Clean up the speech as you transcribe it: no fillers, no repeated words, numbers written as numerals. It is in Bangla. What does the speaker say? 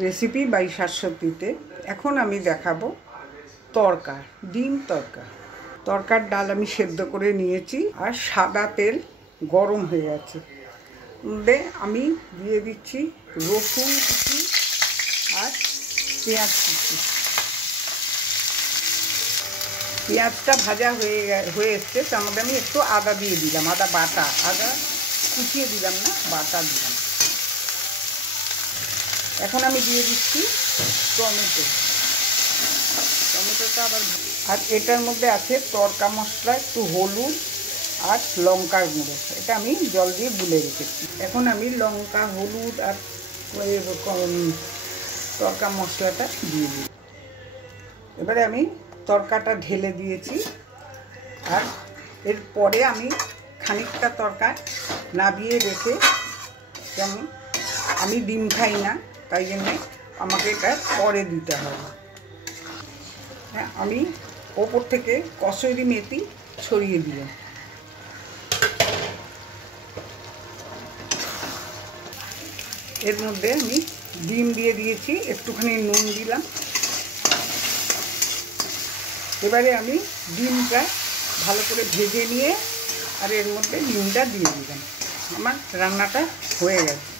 রেসিপি বাই শাশ্বতীতে এখন আমি দেখাবো তরকা, ডিম তরকা। তরকার ডাল আমি সেদ্ধ করে নিয়েছি আর সাদা তেল গরম হয়ে আছে। আমি দিয়ে দিচ্ছি রসুন কুচি আর পেঁয়াজ কুচি। পেঁয়াজটা ভাজা হয়ে এসছে, তার মধ্যে আমি একটু আদা দিয়ে দিলাম, আদা বাটা, আদা কুচিয়ে দিলাম না, বাটা দিলাম। এখন আমি দিয়ে দিচ্ছি টমেটোটা আবার, আর এটার মধ্যে আছে তরকা মশলা, একটু হলুদ আর লঙ্কার গুঁড়ো। এটা আমি জল দিয়ে গুলে রেখেছি। এখন আমি লঙ্কা, হলুদ আর তরকা মশলাটা দিয়ে দিই। এবারে আমি তরকাটা ঢেলে দিয়েছি, আর এরপরে আমি খানিকটা তরকা নাবিয়ে রেখে, যেমন আমি ডিম খাই না, তাই জন্যে আমাকে এটা পরে দিতে হবে। হ্যাঁ, আমি ওপর থেকে কসুরি মেথি ছড়িয়ে দিলাম। এর মধ্যে আমি ডিম দিয়ে দিয়েছি, একটুখানি নুন দিলাম। এবারে আমি ডিমটা ভালো করে ভেজে নিয়ে আর এর মধ্যে ডিমটা দিয়ে দিলাম। আমার রান্নাটা হয়ে গেছে।